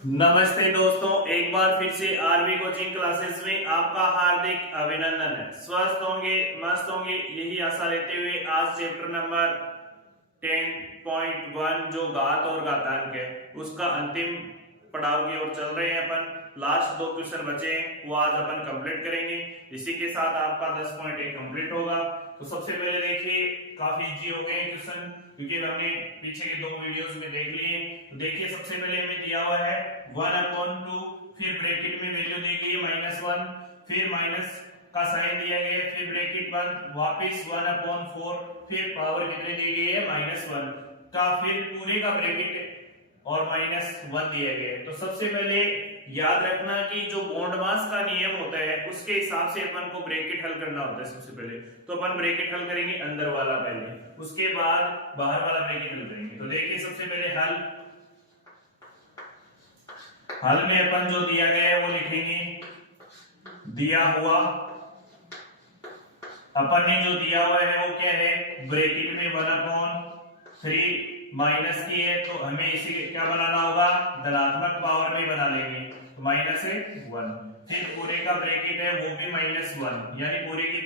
नमस्ते दोस्तों, एक बार फिर से आरवी कोचिंग क्लासेस में आपका हार्दिक अभिनंदन है। स्वस्थ होंगे, मस्त होंगे, यही आशा लेते हुए आज चैप्टर नंबर 10.1 जो घात और घातांक है उसका अंतिम पड़ाव की ओर चल रहे हैं। अपन लास्ट दो क्वेश्चन बचे हैं वो आज अपन कंप्लीट करेंगे। इसी के साथ आपका 10.1 कंप्लीट होगा। तो सबसे पहले देखिए, काफी इजी हो गए क्वेश्चन क्योंकि हमने पीछे के दो वीडियोस में देख लिए। तो देखिए, सबसे पहले हमें दिया हुआ है 1/2, फिर ब्रैकेट में वैल्यू दी गई है -1, फिर माइनस का साइन दिया गया है, फिर ब्रैकेट बंद, वापस 1/4, फिर पावर कितनी दी गई है -1 का, फिर पूरे का ब्रैकेट और -1 दिया गया है। तो सबसे पहले याद रखना कि जो बॉन्ड मास का नियम होता है उसके हिसाब से अपन को ब्रैकेट हल करना होता है। सबसे पहले तो अपन ब्रैकेट हल करेंगे अंदर वाला पहले, उसके बाद बाहर वाला ब्रैकेट हल करेंगे। तो देखिए, सबसे पहले हल में अपन जो दिया गया है वो लिखेंगे। दिया हुआ अपन ने जो दिया हुआ है वो क्या है, ब्रैकेट में 1/3 माइनस की है, तो हमें इसी क्या बनाना होगा, धनात्मक पावर में बना लेंगे। तो -1, फिर पूरे का ब्रैकेट है वो भी -1, यानी पूरे की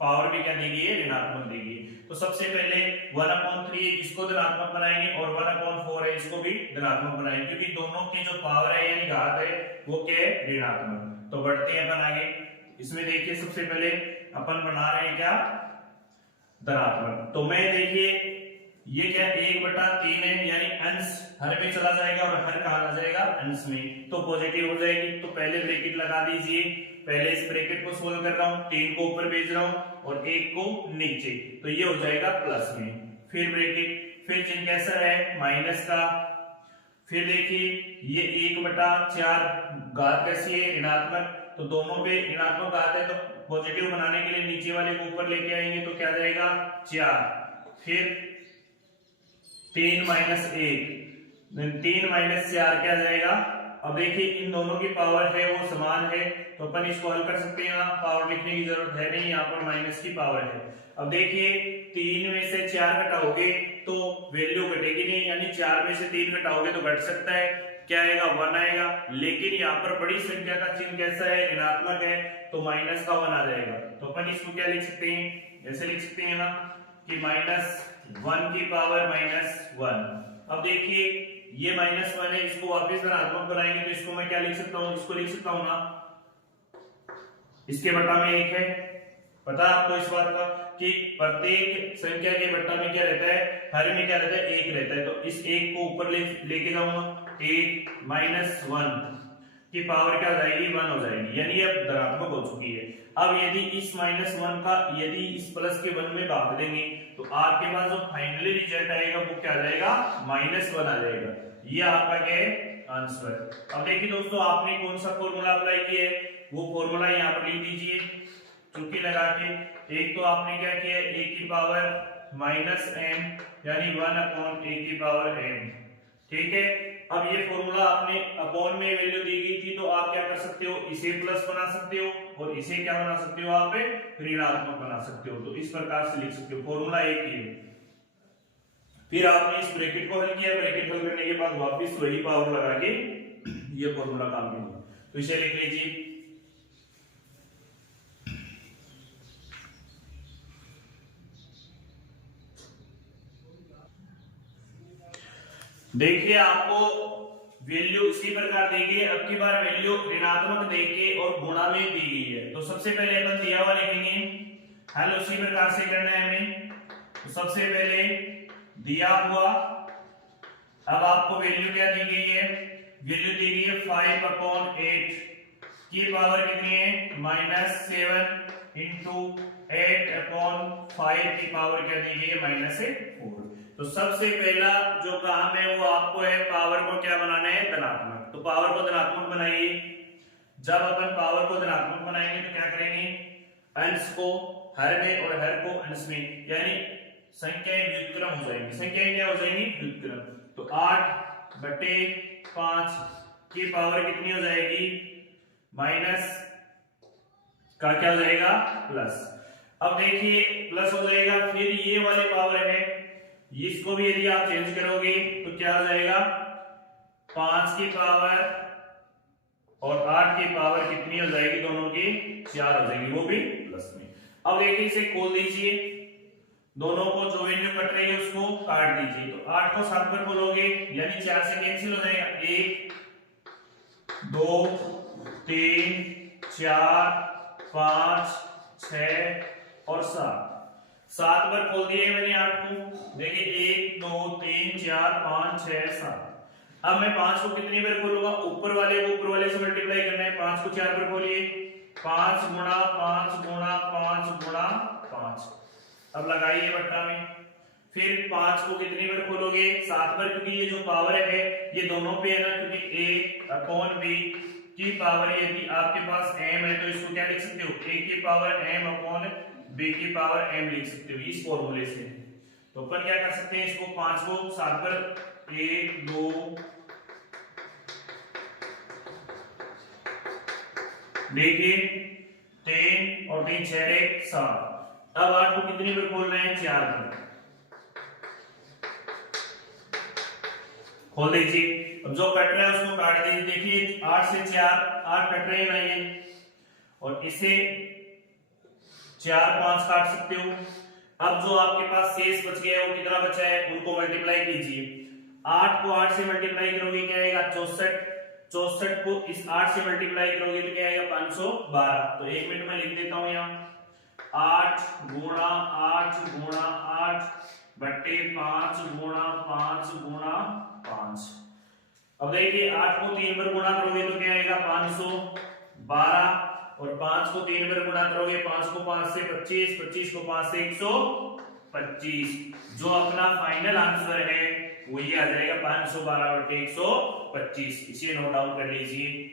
पावर भी क्या दी गई है, ऋणात्मक दी गई। तो सबसे पहले 1/3 इसको धनात्मक बनाएंगे और 1/4 है इसको भी धनात्मक बनाएंगे, क्योंकि दोनों की जो पावर है यानी घात है वो क्या है, ऋणात्मक। तो बढ़ते हैं अपन आगे। इसमें देखिए, सबसे पहले अपन बना रहे हैं क्या, धनात्मक। तो मैं देखिए ये क्या 1/3 है, यानी अंश हर में चला जाएगा और हर कहा आ जाएगा अंश में, तो पॉजिटिव हो जाएगी। तो पहले ब्रैकेट लगा दीजिए। पहले इस ब्रैकेट को सोल्व कर रहा हूं, 3 को ऊपर भेज रहा हूं और 1 को नीचे, तो ये हो जाएगा प्लस में। फिर ब्रैकेट, फिर चिन्ह कैसा है, माइनस का। फिर देखिए ये 1/4 घात कैसी है, ऋणात्मक, तो दोनों पे ऋणात्मक घात है, तो पॉजिटिव बनाने के लिए नीचे वाले को ऊपर लेके आएंगे, तो क्या जाएगा 4। फिर 3 - 1, 3 - 4 क्या जाएगा। अब देखिए इन दोनों की पावर है वो समान है, तो अपन इसको हल कर सकते हैं। पावर लिखने की जरूरत है नहीं, यहाँ पर माइनस की पावर है। अब देखिए 3 में से 4 घटाओगे तो वैल्यू घटेगी नहीं, यानी 4 में से 3 घटाओगे तो घट सकता है, क्या आएगा, 1 आएगा। लेकिन यहाँ पर बड़ी संख्या का चिन्ह कैसा है, ऋणात्मक है, तो माइनस का 1 आ जाएगा। तो अपन इसको क्या लिख सकते हैं, ऐसे लिख सकते हैं ना कि -1 की पावर -1। अब देखिए ये -1 है, इसको वापस धनात्मक बनाएंगे तो इसको मैं क्या लिख सकता हूं, इसको लिख सकता हूं ना, इसके बट्टा में 1 है। पता है आपको इस बात का कि प्रत्येक संख्या के बट्टा में क्या रहता है, हर में क्या रहता है, 1 रहता है। तो इस 1 को ऊपर लेके जाऊंगा, 1 - 1 की पावर क्या हो जाएगी, 1 हो जाएगी, यानी अब धनात्मक हो चुकी है। अब यदि इस -1 का यदि इस प्लस के 1 में भाग देंगे तो आपके पास जो फाइनली रिजल्ट आएगा वो क्या आ जाएगा, -1 आ जाएगा। ये आपका क्या है, आंसर। अब देखिए दोस्तों, आपने कौन सा फॉर्मूला अप्लाई किया है वो फॉर्मूला यहाँ पर लिख दीजिए चुटकी लगा के। एक तो आपने क्या किया, a की पावर -m, यानी 1/a की पावर m, ठीक है। अब ये फॉर्मूला आपने अपॉन में वैल्यू दी गई थी, तो आप क्या कर सकते हो, इसे प्लस बना सकते हो और इसे क्या बना सकते हो, आप ऋणात्मक बना सकते हो। तो इस प्रकार से लिख सकते हो, फॉर्मूला एक ही है। फिर आपने इस ब्रैकेट को हल किया, ब्रैकेट हल करने के बाद वापस वही पावर लगा के ये फॉर्मूला काम किया, तो इसे लिख लीजिए। देखिए आपको वैल्यू इसी प्रकार दी गई है, अब की बार वैल्यू ऋणात्मक देके और गुणा में दी गई है। तो सबसे पहले अपन दिया हुआ लिखेंगे, हल उसी प्रकार से करना है हमें। तो सबसे पहले दिया हुआ, अब आपको वैल्यू क्या दी गई है, वैल्यू दी गई है 5/8 की पावर कितनी है, -7 × 8/5 की पावर क्या दी गई है, -4। तो सबसे पहला जो काम है वो आपको है पावर को क्या बनाना है, धनात्मक। तो पावर को धनात्मक बनाइए। जब अपन पावर को धनात्मक बनाएंगे तो क्या करेंगे, अंश को हर में और हर को अंश में, यानी संख्याएं व्युत्क्रम हो जाएंगी। संख्याएं क्या हो जाएंगी, व्युत्क्रम। तो 8/5 की पावर कितनी हो जाएगी, माइनस का क्या हो जाएगा, प्लस। अब देखिए प्लस हो जाएगा, फिर ये वाले पावर है, इसको भी यदि आप चेंज करोगे तो क्या हो जाएगा, 5 की पावर और 8 की पावर कितनी हो जाएगी, दोनों की 4 हो जाएगी, वो भी प्लस में। अब देखिए इसे खोल दीजिए, दोनों को जो वैल्यू कट रही है उसको काट दीजिए। तो 8 को 7 पर खोलोगे यानी 4 से कैंसिल हो जाएगा, 1 2 3 4 5 6 और 7 पर खोल दिए मैंने 8 को। देखिए 1 2 3 4 5 6 7। अब मैं 5 को कितनी बार खोलूंगा, ऊपर वाले को ऊपर वाले से मल्टीप्लाई करना है। 5 को 4 पर खोलिए, 5 गुणा 5 गुणा 5 गुणा 5। अब लगाइए बट्टा में। फिर 5 को कितनी बार खोलोगे, 7 पर, क्योंकि ये जो पावर है ये दोनों पे है ना, क्योंकि a अपॉन b की पावर यदि आपके पास m है तो इसको क्या लिख सकते हो, a की पावर m अपॉन b की पावर m लिख सकते हो इस फॉर्मूले से। तो अपन क्या कर सकते हैं, इसको 5 को 7 पर 1 2 देखिए 3 और 3 6 1 7। अब 8 को कितनी बार खोलना है, 4 पर खोल दीजिए। अब जो कट रहा है उसको काट दीजिए। देखिए 8 से 4 8 कट रहे हैं ना ये, और इसे 4 5 काट सकते हो। अब जो आपके पास शेष बच गया है वो कितना बचा है, उनको मल्टीप्लाई कीजिए। 8 को 8 से मल्टीप्लाई करोगे क्या आएगा, 64। 64 को इस 8 से मल्टीप्लाई करोगे तो क्या आएगा, 512। तो 1 मिनट में लिख देता हूं यहाँ, 8 गुणा 8 गुणा 8 बट्टे 5 गुणा 5 गुणा 5। अब देखिए 8 को 3 बार गुणा करोगे तो क्या आएगा, 512। और 5 को 3 बार गुणा करोगे, 5 को 5 से 25, 25 को 5 से 125। जो अपना फाइनल आंसर है वो ये आ जाएगा 512 बटे 125। इसे नोट डाउन कर लीजिए।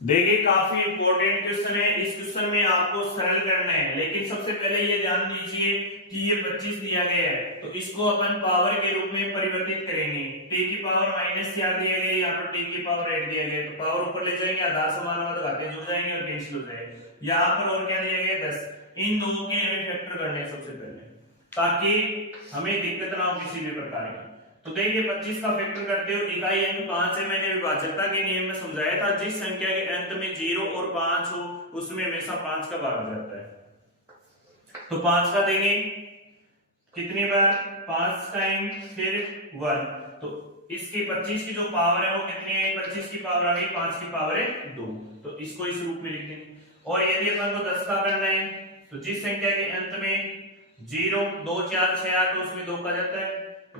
देखिए काफी इंपॉर्टेंट क्वेश्चन है। इस क्वेश्चन में आपको सरल करना है, लेकिन सबसे पहले ये ध्यान दीजिए कि ये 25 दिया गया है तो इसको अपन पावर के रूप में परिवर्तित करेंगे। t की पावर -4 दिया गया है, यहाँ पर t की पावर 8 दिया गया है, तो पावर ऊपर ले जाएंगे, आधार समानुपात घाते जुड़ जाएंगे और कैंसिल हो जाएंगे। यहाँ पर और क्या दिया गया है, 10। इन दोनों के हमें फैक्टर करने हैं सबसे पहले, ताकि हमें दिक्कत ना हो किसी भी प्रकार की। तो देखिए 25 का फैक्टर करते हो, इकाई अंक 5 से मैंने विभाज्यता के नियम में समझाया था, जिस संख्या के अंत में 0 और 5 हो उसमें हमेशा 5 का भाग हो जाता है। तो 5 का देंगे कितनी बार, 5 टाइम फिर 1। तो इसकी 25 की जो पावर है वो कितनी है, 25 की पावर आ गई, 5 की पावर है 2। तो इसको इस रूप में लिख देंगे। और यदि अपन को 10 का करना है तो जिस संख्या के अंत में 0 2 4 6 8 तो उसमें 2 का जाता है,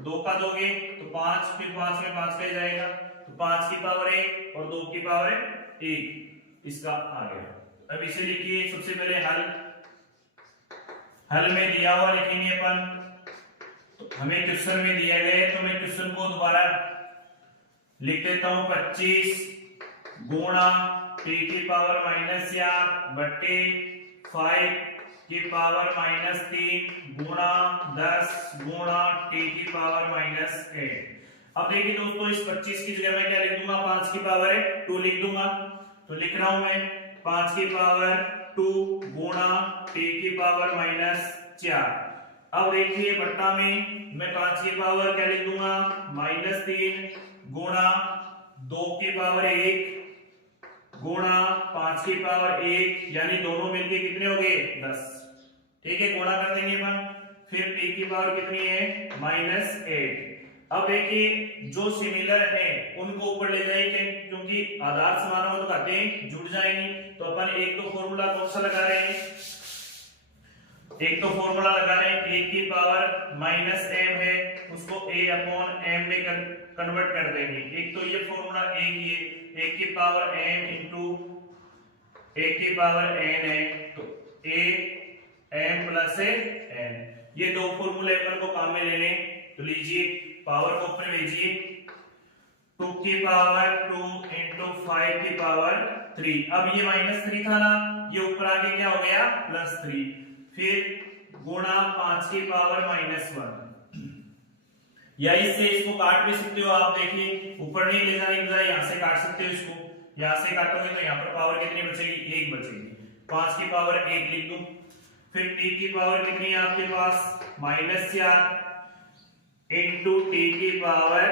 2 का दोगे तो 5, फिर 5 में 5 का जाएगा, तो 5 की पावर 1 और 2 की पावर 1, इसका आ गया। अब इसे लिखिए, सबसे पहले हल में दिया हुआ लिखेंगे अपन। तो हमें क्वेश्चन में दिया गया है तो मैं क्वेश्चन को दोबारा लिख देता हूं, 25 गुणा t की पावर -4 बट्टे 5 की पावर -3 गुणा 10 गुणा t की पावर -8। अब देखिए दोस्तों, इस 25 की जगह मैं क्या लिख दूंगा, 5 की पावर 2 लिख दूंगा। तो लिख रहा हूं मैं 5 की पावर 2 गुणा t की पावर -4। अब देखिए बट्टा में मैं 5 की पावर क्या लिख दूंगा, -3 गुणा 2 की पावर 1 गुणा 5 की पावर 1, यानी दोनों मिलके कितने हो गए, 10। ठीक है, गुणा कर देंगे अपन। फिर t की पावर कितनी है, -8। अब देखिए जो सिमिलर है उनको ऊपर ले जाएंगे, क्योंकि आधार समानुपात तो कहते हैं जुड़ जाएंगे। तो अपन एक तो फॉर्मूला कौन सा लगा रहे हैं, एक तो फॉर्मूला लगा रहे हैं a की पावर -m है, उसको a अपॉन m में कन्वर्ट कर देंगे। एक तो ये फॉर्मूला a की पावर m इंटू a की पावर n है, तो a m प्लस n, ये दो फॉर्मूले अपन को काम में लेने। तो लीजिए पावर को ऊपर भेजिए, 2 की पावर 2 इंटू 5 की पावर 3। अब ये -3 था ना, ये ऊपर आके क्या हो गया, +3। फिर गुणा 5 की पावर -1, या इससे इसको काट भी सकते हो आप। देखिए ऊपर नहीं ले जाने की बजाय यहां से काट सकते हो इसको, यहां से काटोगे तो यहां पर पावर कितनी बचेगी, 1 बचेगी। 5 की पावर 1 लिख दूं, फिर t की पावर कितनी है आपके पास -4 इंटू टी की पावर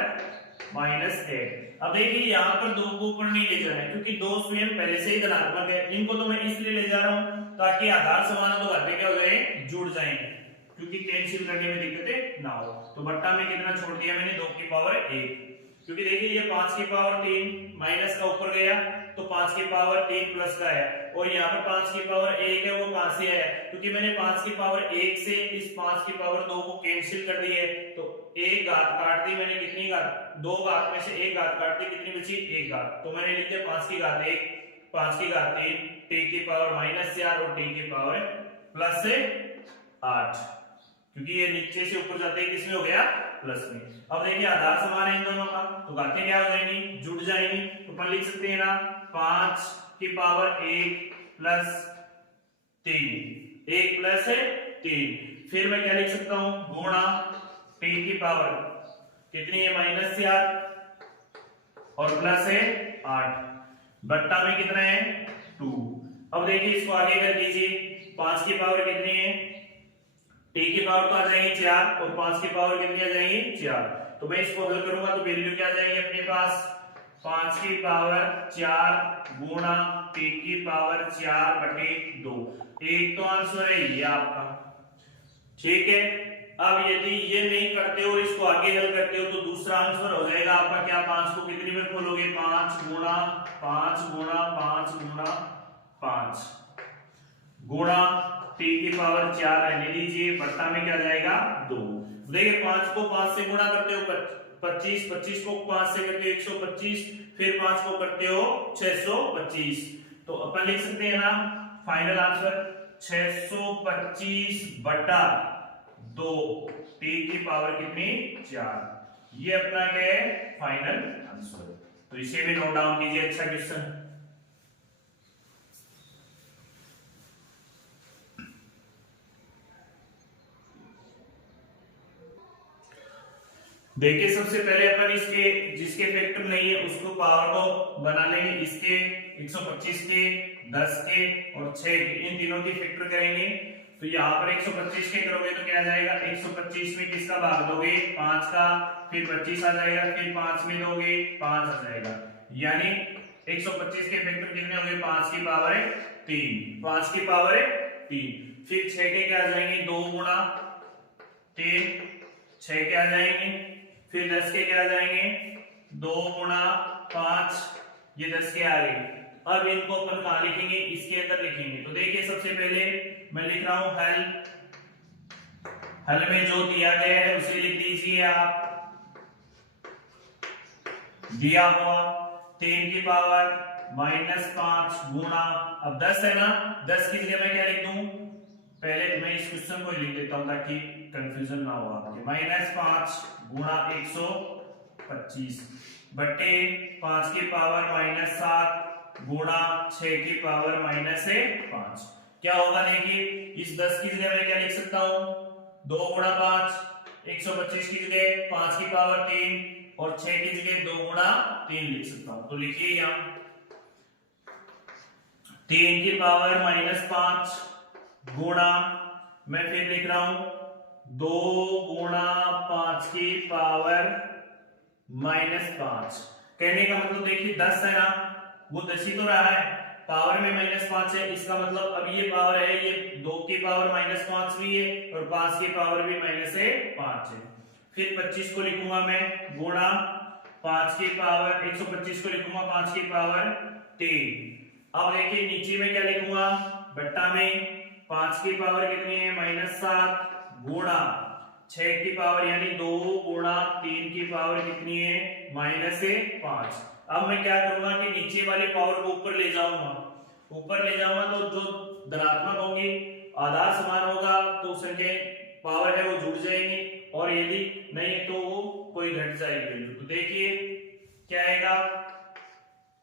-8। अब देखिए यहाँ पर 2 को ऊपर नहीं ले जाना है क्योंकि 2 स्वयं पहले से ही धनात्मक है, इनको तो मैं इसलिए ले जा रहा हूं ताकि आधार समान तो घर पे क्या हो जाए, जुड़ जाएंगे, क्योंकि कैंसिल करने में दिक्कतें ना हो। तो बट्टा में कितना छोड़ दिया मैंने, 2 की पावर 1, क्योंकि देखिए ये 5 की पावर 3 माइनस का ऊपर गया तो 5 की पावर 3 प्लस का है, और यहाँ पर 5 की पावर 1 है, वो कहां से है, क्योंकि मैंने 5 की पावर 1 से इस 5 की पावर 2 को कैंसिल कर दी है, तो एक घात काट दी मैंने, कितनी घात, 2 घात में से एक घात काट दी, कितनी बची, 1 घात, तो मैंने लिख दिया 5 की घात 1, 5 की घात 3, t की पावर -4 और t की पावर +8, क्योंकि ये नीचे से ऊपर जाते हैं किसमें हो गया, प्लस में। अब देखिए आधार समान है इन दोनों का, तो घातें क्या हो जाएंगी, जुड़ जाएंगी, तो अपन लिख सकते हैं ना 5 की पावर 1 प्लस 3, 1 प्लस है 3, फिर मैं क्या लिख सकता हूं, गुणा t की पावर कितनी है, -4 और प्लस है 8, बट्टा में कितना है 2। अब देखिए इसको आगे कर लीजिए, 5 की पावर कितनी है, t की पावर तो आ जाएगी 4 और 5 की पावर कितनी आ जाएगी 4, तो मैं इसको हल करूंगा तो वैल्यू क्या आ जाएगी अपने पास, 5 की पावर 4 गुणा t की पावर 4/2, एक तो आंसर है ये आपका, ठीक है। अब यदि ये नहीं करते और इसको आगे हल करते हो तो दूसरा आंसर हो जाएगा आपका क्या, 5 को कितनी में खोलोगे, 5 गुणा 5 गुणा 5 गुणा 5 गुणा t की पावर 4 रहने दीजिए, बट्टा में क्या जाएगा 2। देखिए 5 को 5 से गुणा करते हो 25, 25 को 5 से करते हो 125, फिर 5 को करते हो 625, तो अपन लिख सकते हैं ना फाइनल आंसर 625 बटा 2 t की पावर कितनी 4, ये अपना क्या है फाइनल आंसर। तो इसे भी नोट डाउन कीजिए, अच्छा क्वेश्चन। देखिए सबसे पहले अपन इसके जिसके फैक्टर नहीं है उसको पावर को बना लेंगे, इसके 125 के 10 के और 6 के, इन तीनों के फैक्टर करेंगे। तो यहाँ पर 125 के करोगे तो क्या आ जाएगा, 125 में किसका भाग दोगे 5 का, फिर 25 आ जाएगा, फिर 5 में दोगे 5 आ जाएगा, यानी 125 के फैक्टर कितने हो गए, 5 की पावर 3, 5 की पावर 3, फिर 6 के क्या आ जाएंगे 2 गुणा 3, 6 के आ जाएंगे, फिर 10 के क्या आ जाएंगे 2 गुणा 5, ये 10 के आ गए। अब इनको अपन कहां लिखेंगे, इसके अंदर लिखेंगे। तो देखिए सबसे पहले मैं लिख रहा हूं हल, हल में जो दिया गया है उसे लिख दीजिए आप, दिया हुआ 3 की पावर -5 गुणा, अब 10 है ना, 10 की जगह मैं क्या लिख दूं, पहले मैं इस क्वेश्चन को लिख देता हूं ताकि कंफ्यूजन ना हो आपके, -5 गुणा 125 बटे 5 की पावर -7 गुणा 6 की पावर -5, क्या होगा देखिए, इस 10 की जगह मैं क्या लिख सकता हूं, 2 गुणा 5, 125 की जगह 5 की पावर 3 और 6 की जगह 2 गुणा 3 लिख सकता हूं। तो लिखिए यहां 3 की पावर -5 गुणा, मैं फिर लिख रहा हूं 2 गुणा 5 की पावर -5, कहने का मतलब देखिए 10 है ना, वो 10 ही तो रहा है, पावर में -5 है, इसका मतलब अब ये पावर है, ये 2 की पावर -5 भी है और 5 की पावर भी -5 है। फिर 25 को लिखूंगा मैं गुणा 5 की पावर, 125 को लिखूंगा 5 की पावर 3। अब देखिए नीचे में क्या लिखूंगा, बट्टा में 5 की पावर कितनी है -7 गुणा 6 की पावर यानी 2 गुणा 3 की पावर कितनी है -5। अब मैं क्या करूंगा कि नीचे वाली पावर को ऊपर ले जाऊंगा, ऊपर ले जाऊंगा तो जो धनात्मक होंगी आधार समान होगा तो संख्या पावर है वो जुड़ जाएंगी, और यदि नहीं है तो वो कोई घट जाएगी। तो देखिए क्या आएगा,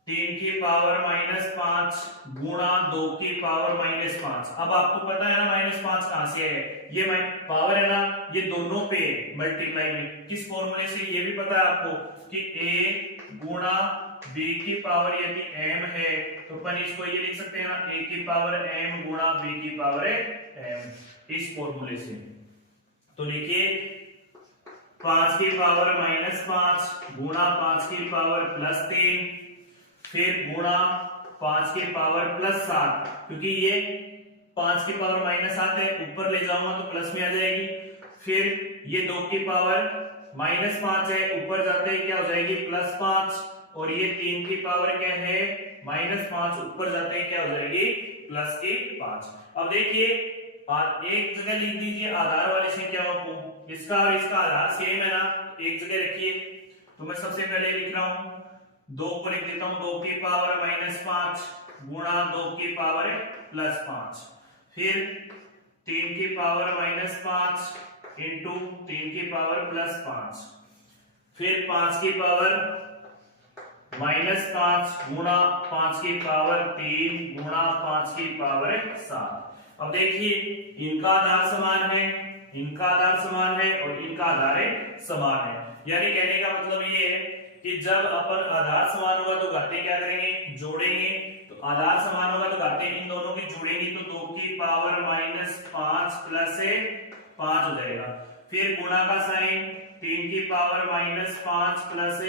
3 की पावर -5 गुणा 2 की पावर -5। अब आपको पता है ना -5 कहां से है, ये पावर है ना, ये दोनों पे मल्टीप्लाई में किस फॉर्मूले से, ये भी पता है आपको कि a गुणा b की पावर यदि m है तो अपन इसको ये लिख सकते हैं ना a की पावर m गुणा b की पावर m, इस फॉर्मूले से। तो लिखिए 5 की पावर -5 गुणा 5 की पावर +3 फिर गुणा 5 की पावर +7, क्योंकि ये 5 की पावर -7 है, ऊपर ले जाऊंगा तो प्लस में आ जाएगी। फिर ये 2 की पावर -5 है, ऊपर जाते ही क्या हो जाएगी +5, और ये 3 की पावर क्या है -5, ऊपर जाते ही क्या हो जाएगी +5। अब देखिए एक जगह लिख दीजिए आधार वाली संख्याओं को, इसका और इसका आधार सेम है ना, एक जगह रखिए। तो मैं सबसे पहले लिख रहा हूं 2 को लिख देता हूं 2 की पावर -5 गुणा 2 की पावर +5, फिर 3 की पावर -5 इंटू 3 की पावर +5, फिर 5 की पावर -5 गुणा 5 की पावर 3 गुणा 5 की पावर 7। अब देखिए इनका आधार समान है, इनका आधार समान है और इनका आधार समान है, यानी कहने का मतलब ये है कि जब अपन आधार समान होगा तो घाते क्या करेंगे जोड़ेंगे। तो आधार समान होगा तो घाते इन दोनों की जोड़ेंगे, तो 2 की पावर -5 प्लस 5 हो जाएगा। फिर गुणा का साइन 3 की पावर -5 प्लस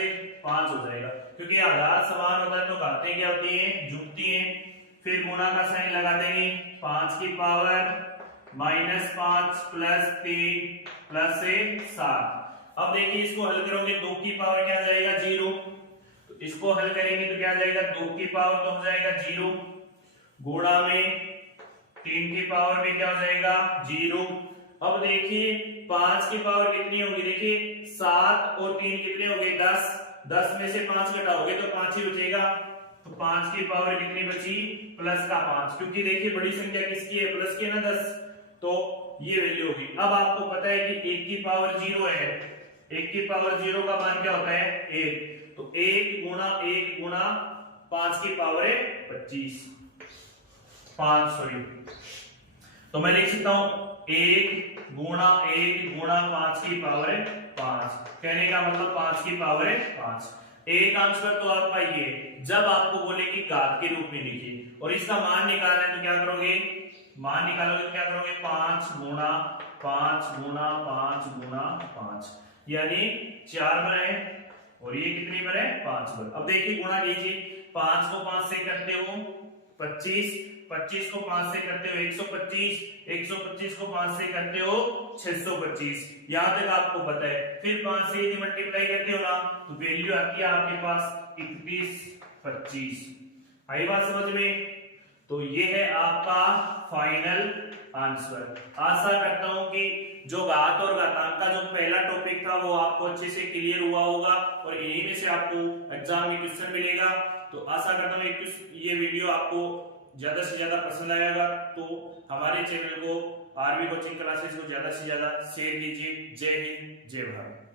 5 हो जाएगा, क्योंकि आधार समान होता है तो घाते क्या होती है जुड़ती हैं। फिर गुणा का साइन लगा देंगे 5 की पावर -5 प्लस 3 प्लस 7। अब देखिए इसको हल करोगे 2 की पावर क्या आ जाएगा 0, तो इसको हल करेंगे तो क्या आ जाएगा 2 की पावर तो हो जाएगा 0, गुणा में 3 की पावर में क्या हो जाएगा 0। अब देखिए 5 की पावर कितनी होगी, देखिए 7 और 3 कितने हो गए 10, 10 में से 5 घटाओगे तो 5 ही बचेगा। तो 5 की पावर कितनी बची +5, क्योंकि देखिए बड़ी संख्या किसकी है प्लस की है ना 10, तो ये वैल्यू होगी। अब आपको पता है कि 1 की पावर 0 है, 1 की पावर 0 का मान क्या होता है 1, तो 1 गुणा 5 की पावर 25 तो मैं लिख सकता हूं 1 गुणा 5 की पावर 5, कहने का मतलब 5 की पावर 5। एक आंसर तो आपका ये, जब आपको बोले कि घात के रूप में लिखिए और इसका मान निकालना है तो क्या करोगे, मान निकालोगे तो क्या करोगे 5 गुणा 5 गुणा 5 गुणा 5, यानी 4 बनाए और ये कितनी बने 5 बने। अब देखिए गुणा कीजिए, 5 को 5 से करते हो 25, 25 को 5 से करते हो 125, 125 को 5 से करते हो 625, यहां तक आपको पता है। फिर 5 से यदि मल्टीप्लाई करते हो ना तो वैल्यू आती है आपके पास 3125। आई बात समझ में? तो ये है आपका फाइनल आंसर। आशा करता हूं कि जो घात और घातांक का जो पहला टॉपिक था वो आपको अच्छे से क्लियर हुआ होगा और इन्हीं में से आपको एग्जाम में क्वेश्चन मिलेगा। तो आशा करता हूं ये वीडियो आपको ज्यादा से ज्यादा पसंद आएगा, तो हमारे चैनल को आरवी कोचिंग क्लासेस को ज्यादा से ज्यादा शेयर कीजिए। जय हिंद, जय भारत।